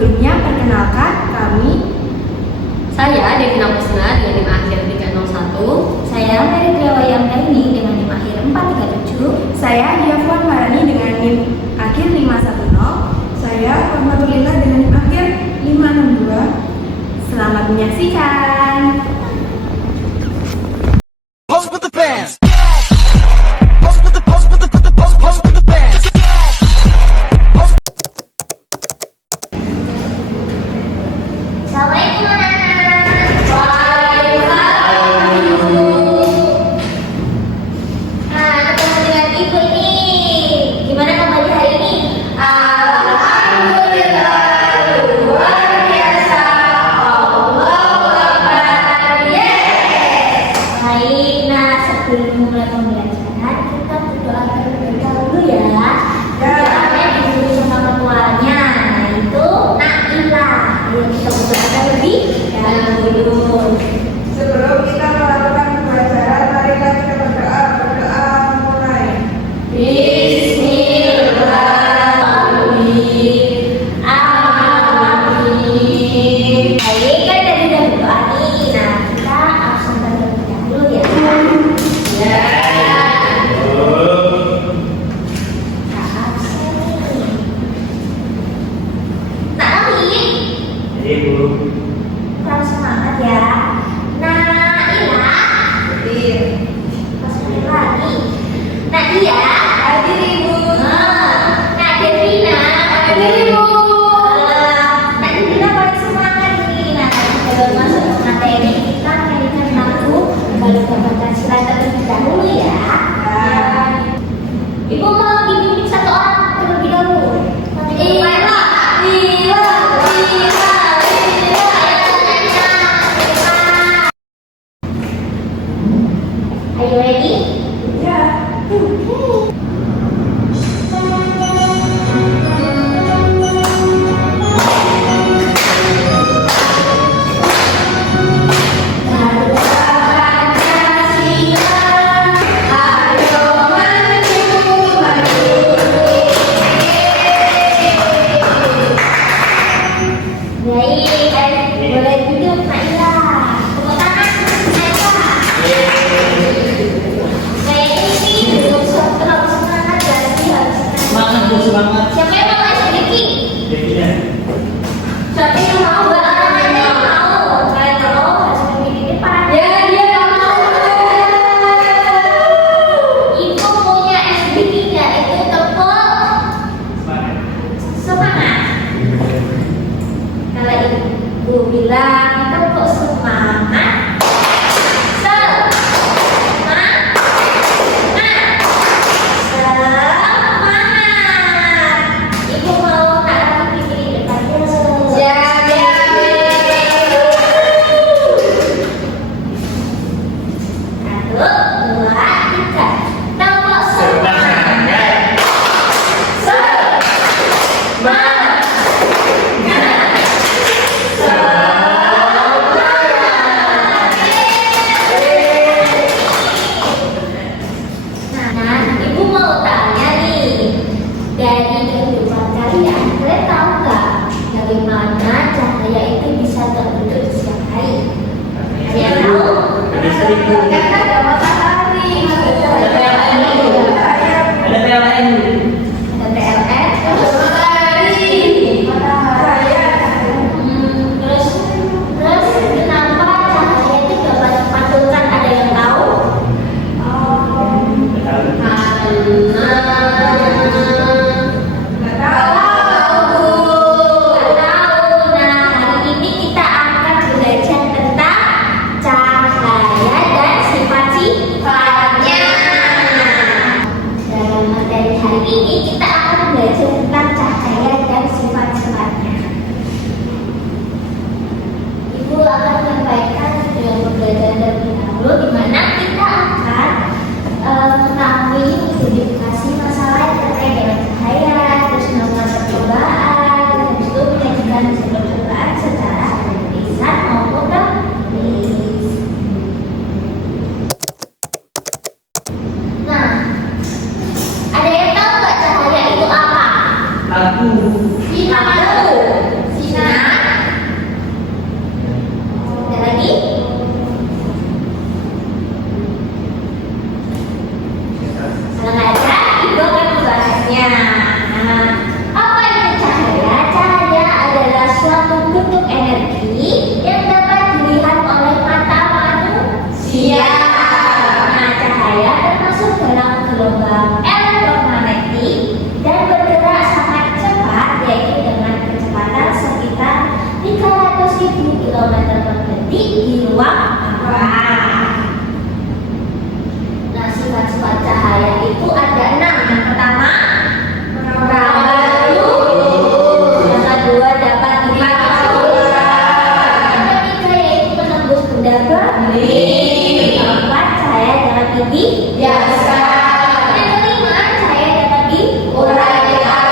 Sebelumnya perkenalkan kami. Saya Devina Kusna dengan NIM akhir 301. Saya Mary Triawayangkaini dengan NIM akhir 437. Saya Diafwan Marani dengan NIM akhir 510. Saya Rahmatulillah dengan NIM akhir 562. Selamat menyaksikan. Pose with the bands. Pose with the pose with the pose with the bands. Assalamualaikum anak-anak. Nah, ketemu dengan ibu ini. Gimana kabar di hari ini? Alhamdulillah, luar biasa. Allahu Akbar. Yes. Baik, nah sebelum mulai pembelajaran kita berdoa terlebih dahulu ya. Doanya disuruh sama ketuanya, yaitu Nailah. Ayo kita berdoa terlebih dahulu. Sebelum kita melakukan pembelajaran, marilah kita berdoa. Berdoa mulai. Bismillahirrahmanirrahim. Amin. Baik, kan tadi udah berdoa nih. Nah, kita absen terlebih dahulu ya. Ya. Kita absen nih. Nak Ami, kurang semangat ya. Nailah. Pas balik lagi. Nadia. Hadir Ibu. Kak Devina. Hadir Ibu. Kak Devina paling semangat nih. Nah, sebelum masuk ke materi kita nyanyikan lagu Balai Pancasila terlebih dahulu ya. Ibu mau dibimbing satu orang terlebih dahulu. Are you ready? Ya. Baik, boleh duduk Nailah. Tepuk tangan Nailah. Kayaknya sih belum terlalu semangat jadi harus Semangat. Siapa yang mau sedikit? Siapa yang mau? Buat orang aja yang mau. Kalian nggak mau harus sedikit parah. Ya, dia nggak mau. Ibu punya SDG nya itu tepuk semangat. Kalau ibu bilang tepuk semangat, semangat. Ibu mau taruh pipi di depan dulu. Jaga. Satu, dua, tiga. Tepuk semangat. Nah, ibu mau tanya nih, dari kehidupan kalian tahu nggak bagaimana cahaya itu bisa terbentuk di siang hari? Ada yang tahu? Karena ada matahari. Ada PLN. Ada PLN, terus matahari. Terus kenapa cahaya itu dapat dipantulkan? Ada yang tahu? Nggak tahu. Nah, hari ini kita akan belajar tentang cahaya dan sifat-sifatnya. Dalam materi hari ini kita akan belajar tentang cahaya dan sifat-sifatnya. Ibu akan menyampaikan dalam pembelajaran terlebih dahulu di mana kita akan mengetahui identifikasi masalah yang terkait dengan cahaya, terus melakukan percobaan, dan itu menyajikan hasil percobaan secara tulisan maupun tertulis. Nah, ada yang tahu nggak cahaya itu apa? Aku. Sinar. benda bening. Yang keempat, cahaya dapat dibiaskan. Yang kelima, cahaya dapat diuraikan.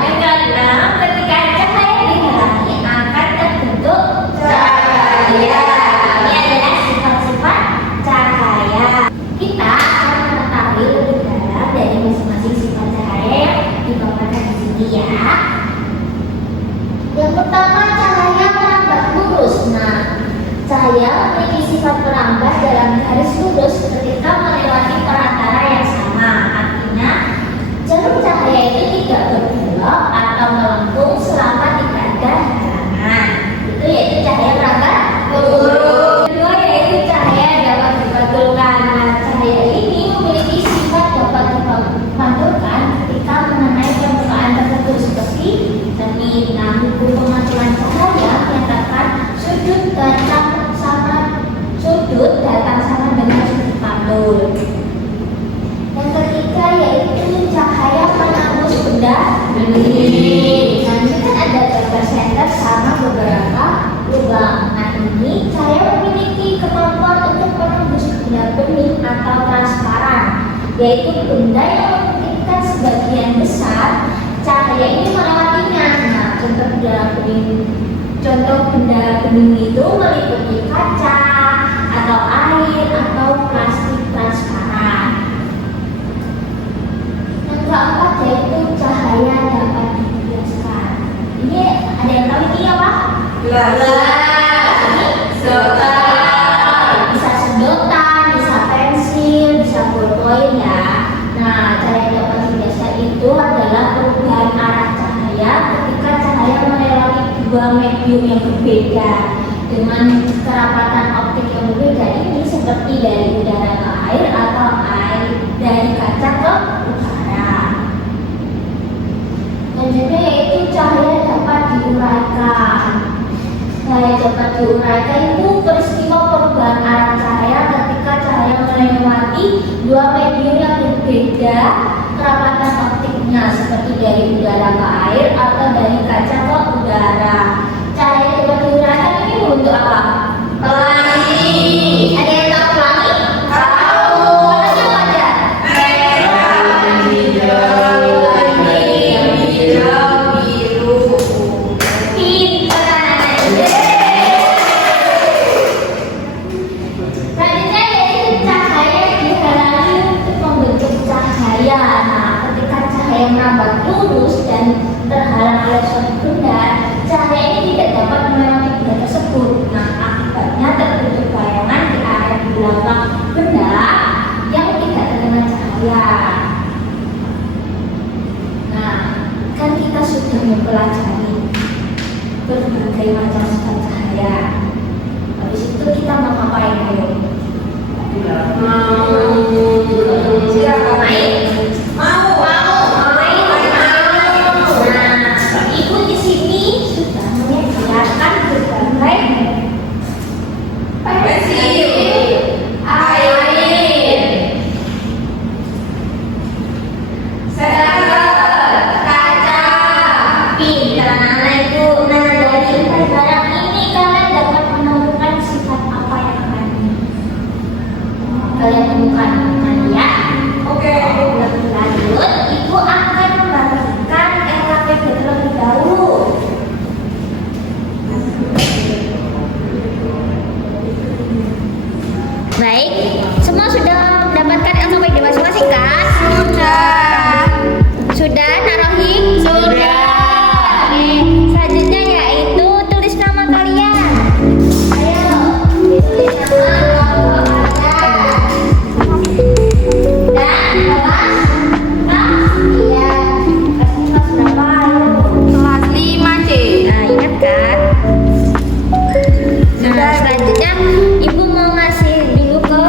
Yang keenam, ketika cahaya dihalangi akan terbentuk cahaya. Ini adalah sifat-sifat cahaya. Kita akan mengetahui lebih dalam dari masing-masing sifat cahaya yang dipaparkan di sini ya. Yang pertama, cahaya merambat lurus. Nah, cahaya memiliki sifat merambat dalam garis lurus ketika melewati perantara yang sama. Artinya, jalur cahaya itu tidak berbelok atau melengkung selama tidak ada halangan. Itu yaitu cahaya merambat lurus. Kedua yaitu cahaya dapat dipantulkan. Nah, cahaya ini memiliki sifat dapat dipantulkan ketika mengenai permukaan tertentu seperti cermin. Nah, hukum pemantulan cahaya menyatakan sudut datang sama dengan sudut pantul. Yang ketiga yaitu cahaya menembus benda bening. Nah, ini kan ada gambar senter sama beberapa lubang. Nah, ini cahaya memiliki kemampuan untuk menembus benda bening atau transparan, yaitu benda yang memungkinkan sebagian besar cahaya ini melewatinya. Nah, contoh benda bening itu meliputi kaca atau air atau plastik transparan. Yang keempat yaitu cahaya dapat dibiaskan. Ini ada yang tahu ini apa? Gelas. Bisa sedotan, bisa pensil, bisa ballpoint ya. Nah, cahaya dapat dibiaskan itu adalah perubahan arah cahaya ketika cahaya melewati dua medium yang berbeda dengan kerapatan optik yang berbeda. Ini seperti dari udara ke air atau air dari kaca ke udara. Dan juga yaitu cahaya dapat diuraikan. Cahaya dapat diuraikan itu peristiwa perubahan arah cahaya ketika cahaya melewati dua medium yang berbeda kerapatan optiknya, seperti dari udara ke air atau dari kaca ke udara. Cahaya dapat diuraikan ini untuk apa? Pelangi. Ada yang tahu pelangi? Tahu. Warnanya apa aja? Merah, hijau, biru. Pintar anak-anak. Selanjutnya yaitu cahaya dihalangi untuk membentuk cahaya. Nah, ketika cahaya merambat lurus dan terhalang oleh suatu benda, cahaya ini tidak dapat melewati benda tersebut. Nah, akibatnya terbentuk bayangan di area di belakang benda yang tidak terkena cahaya. Nah, kan kita sudah mempelajari berbagai macam sifat cahaya. Habis itu kita mau ngapain ayo? Silakan. Main? Mau. Main? Nah, ibu di sini sudah menyediakan berbagai pensil, air, Sehat. kaca, pintar anak itu. Nah, dari barang ini kalian dapat menemukan sifat apa yang akan kalian temukan nanti ya. Oke. Lebih lanjut, ibu akan membagikan LKPD terlebih dahulu. Baik, semua sudah mendapatkan LKPD masing-masing kan? Sudah, Narohi? Sudah. Oke, selanjutnya yaitu tulis nama kalian. Ayo, tulis nama kelompok kalian. Dan kelas iya. Kelas berapa? Kelas 5C. Nah, ingat kan? Nah, selanjutnya ibu mau ngasih dulu ke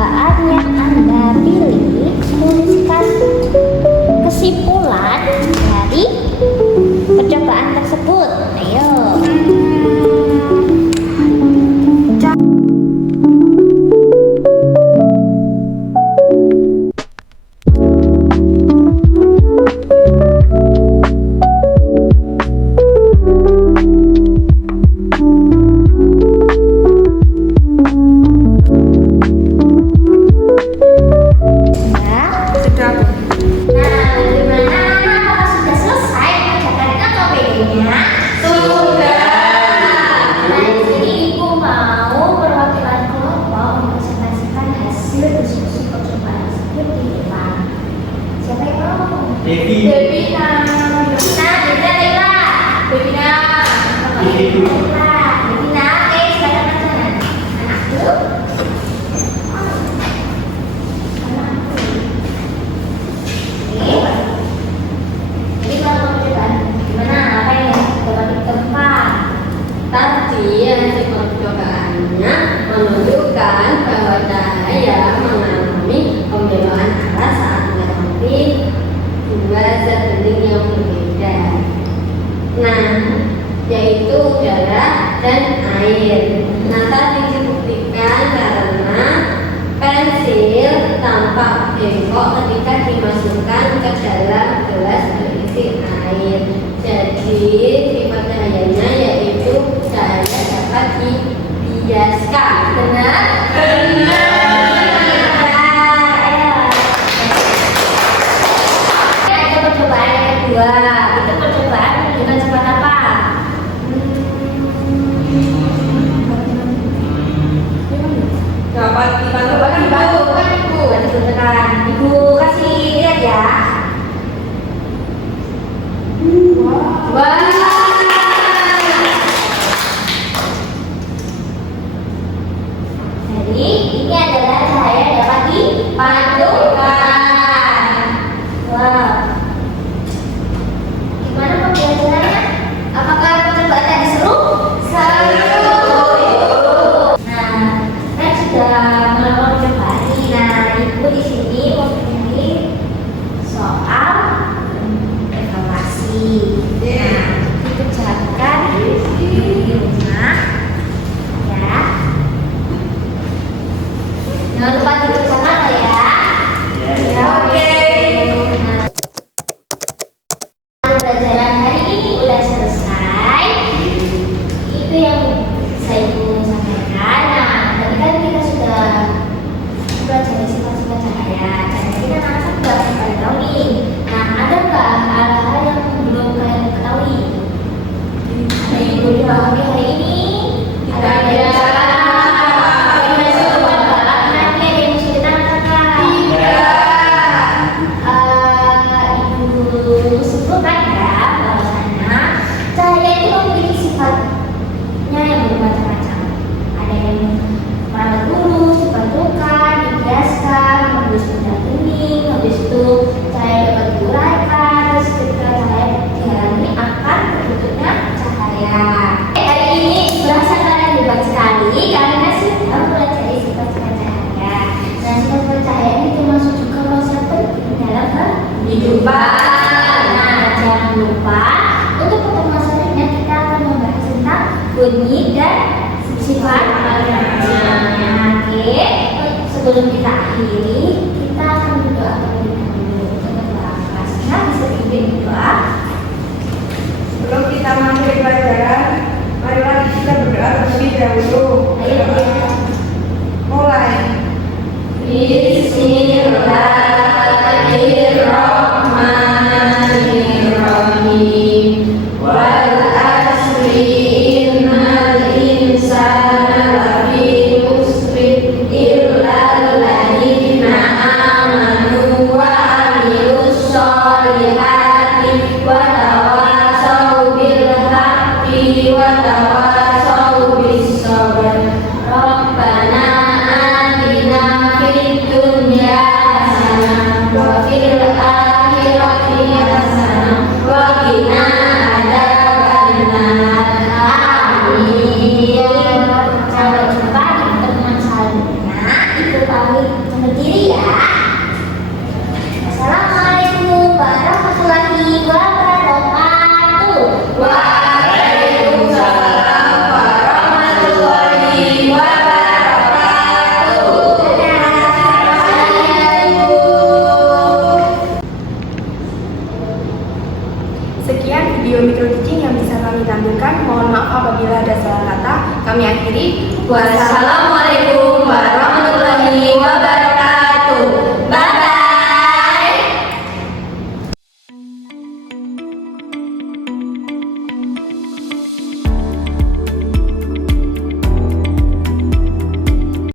percobaan yang Anda pilih, tuliskan kesimpulan dari percobaan tersebut. Ayo. Sudah, Bu. Nah, gimana? Apakah sudah selesai mengerjakan KKBD-nya? Sudah. Nah, di sini Ibu mau perwakilan kelompok mempresentasikan hasil diskusi percobaan tersebut di depan. Siapa yang mau? Devi. Devina. Nah, Devina, Leila. Devina. Leila. Devina, oke, silakan ke sana. Anakku. Oke. Jadi kalau percobaan, gimana? Apa yang dapat ditemukan? Tadi hasil percobaannya menunjukkan bahwa cahaya mengalami pembelokan arah saat melewati dua zat bening yang berbeda. Nah, yaitu udara dan air. Nah, tadi dibuktikan karena pensil tampak bengkok ketika dimasukkan ke dalam gelas berisi air. Jadi sifat cahayanya yaitu cahaya dapat dibiaskan. Benar? Ada percobaan yang kedua. Itu percobaan menunjukkan sifat apa? Dapat dibantu Ibu. Bukan ditunjukkan. Ibu kasih lihat ya. Wah. Jadi ini adalah cahaya yang dapat dipantukan. Wow. Gimana pembelajarannya? Apakah percobaan tadi seru? Seru. Nah, kan sudah melakukan percobaan nih. Nah, Ibu di sini mempunyai soal evaluasi. Nah, dikerjakan di rumah ya. Jangan lupa dikerjakan loh ya. Ya, oke. Nah, pembelajaran hari ini udah selesai. Itu yang saya ingin sampaikan. Nah, tadi kan kita sudah belajar sifat-sifat cahaya. Cahaya kita langsung sudah kalian tahu nih. Nah, ada nggak hal-hal yang belum kalian ketahui? Ada yang belum dipahami hari ini? Ada yang nanti ada yang bisa ditanyakan. Ibu sebutkan ya bahwasanya cahaya itu memiliki sifatnya yang bermacam-macam. Ada yang warna lurus, dibentukkan, dibiaskan, habis benda kuning, habis itu cahaya dapat diuraikan, terus ketika cahaya dihalangi akan terbentuknya cahaya. Hari ini berasa kalian hebat sekali karena sudah mempelajari sifat-sifat cahaya. Nah, sifat-sifat cahaya ini termasuk juga konsep penting dalam kehidupan. Nah, jangan lupa untuk pertemuan selanjutnya kita akan membahas tentang bunyi dan sifat cahaya. Oke, sebelum kita akhiri, kita akan berdoa terlebih dahulu untuk berdoa. Kelasnya bisa dipimpin doa. Sebelum kita mengakhiri pelajaran, marilah kita berdoa terlebih dahulu. Ayo kita Mulai. Bismillah.